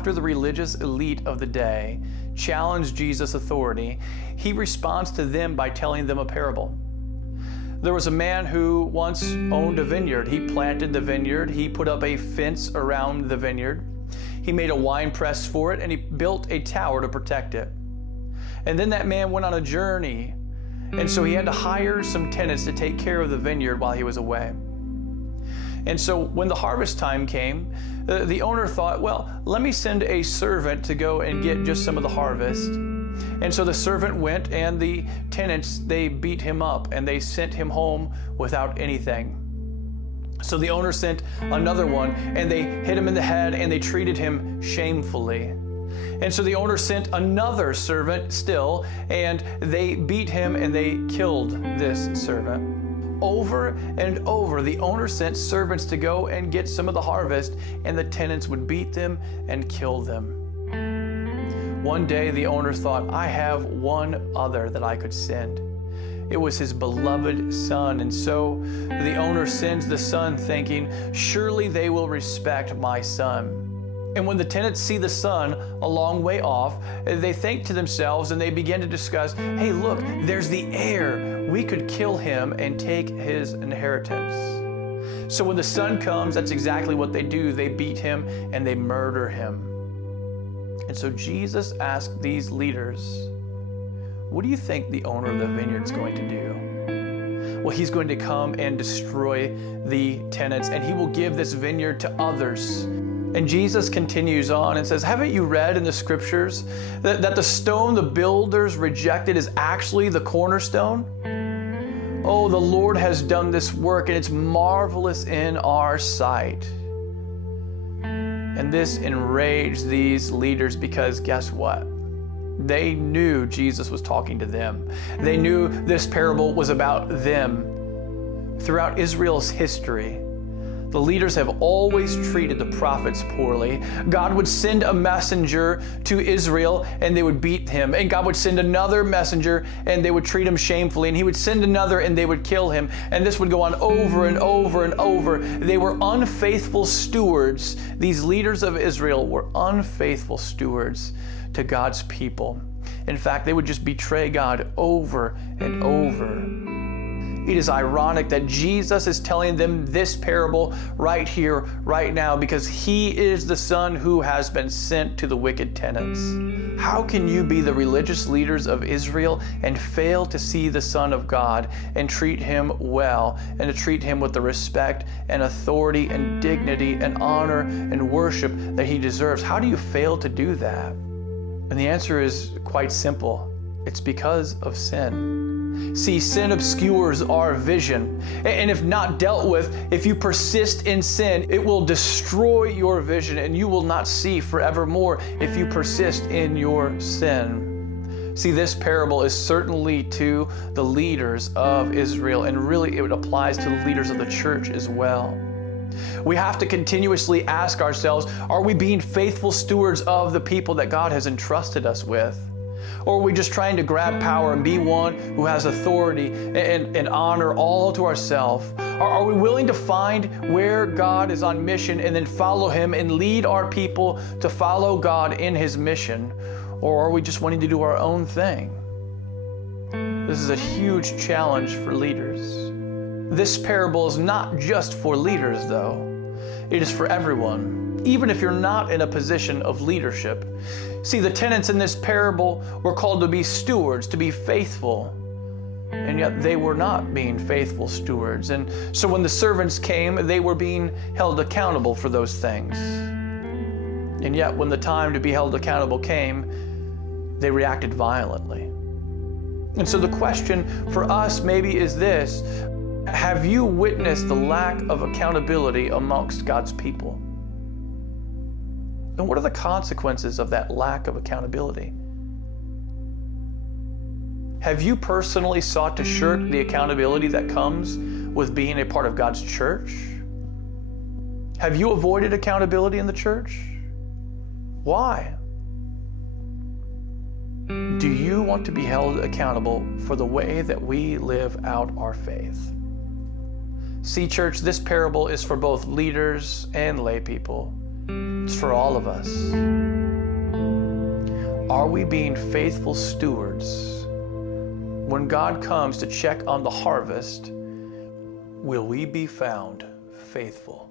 after the religious elite of the day challenged Jesus' authority, he responds to them by telling them a parable. There was a man who once owned a vineyard. He planted the vineyard. He put up a fence around the vineyard. He made a wine press for it, and he built a tower to protect it. And then that man went on a journey, and so he had to hire some tenants to take care of the vineyard while he was away. And so when the harvest time came, the owner thought, well, let me send a servant to go and get just some of the harvest. And so the servant went, and the tenants, they beat him up and they sent him home without anything. So the owner sent another one, and they hit him in the head and they treated him shamefully. And so the owner sent another servant still, and they beat him and they killed this servant. Over and over, the owner sent servants to go and get some of the harvest, and the tenants would beat them and kill them. One day, the owner thought, I have one other that I could send. It was his beloved son, and so the owner sends the son thinking, surely they will respect my son. And when the tenants see the son a long way off, they think to themselves and they begin to discuss, hey, look, there's the heir. We could kill him and take his inheritance. So when the son comes, that's exactly what they do. They beat him and they murder him. And so Jesus asked these leaders, what do you think the owner of the vineyard is going to do? Well, he's going to come and destroy the tenants, and he will give this vineyard to others. And Jesus continues on and says, haven't you read in the scriptures that the stone the builders rejected is actually the cornerstone? Oh, the Lord has done this work, and it's marvelous in our sight. And this enraged these leaders because guess what? They knew Jesus was talking to them. They knew this parable was about them. Throughout Israel's history, the leaders have always treated the prophets poorly. God would send a messenger to Israel and they would beat him. And God would send another messenger and they would treat him shamefully. And he would send another and they would kill him. And this would go on over and over and over. They were unfaithful stewards. These leaders of Israel were unfaithful stewards to God's people. In fact, they would just betray God over and over. It is ironic that Jesus is telling them this parable right here, right now, because he is the son who has been sent to the wicked tenants. How can you be the religious leaders of Israel and fail to see the Son of God and treat him well, and to treat him with the respect and authority and dignity and honor and worship that he deserves? How do you fail to do that? And the answer is quite simple. It's because of sin. See, sin obscures our vision. And if not dealt with, if you persist in sin, it will destroy your vision and you will not see forevermore if you persist in your sin. See, this parable is certainly to the leaders of Israel, and really it applies to the leaders of the church as well. We have to continuously ask ourselves, are we being faithful stewards of the people that God has entrusted us with? Or are we just trying to grab power and be one who has authority and honor all to ourselves? Are we willing to find where God is on mission and then follow him and lead our people to follow God in his mission? Or are we just wanting to do our own thing? This is a huge challenge for leaders. This parable is not just for leaders, though. It is for everyone, even if you're not in a position of leadership. See, the tenants in this parable were called to be stewards, to be faithful, and yet they were not being faithful stewards. And so when the servants came, they were being held accountable for those things. And yet when the time to be held accountable came, they reacted violently. And so the question for us maybe is this: have you witnessed the lack of accountability amongst God's people? And what are the consequences of that lack of accountability? Have you personally sought to shirk the accountability that comes with being a part of God's church? Have you avoided accountability in the church? Why? Do you want to be held accountable for the way that we live out our faith? See, church, this parable is for both leaders and lay people. It's for all of us. Are we being faithful stewards? When God comes to check on the harvest, will we be found faithful?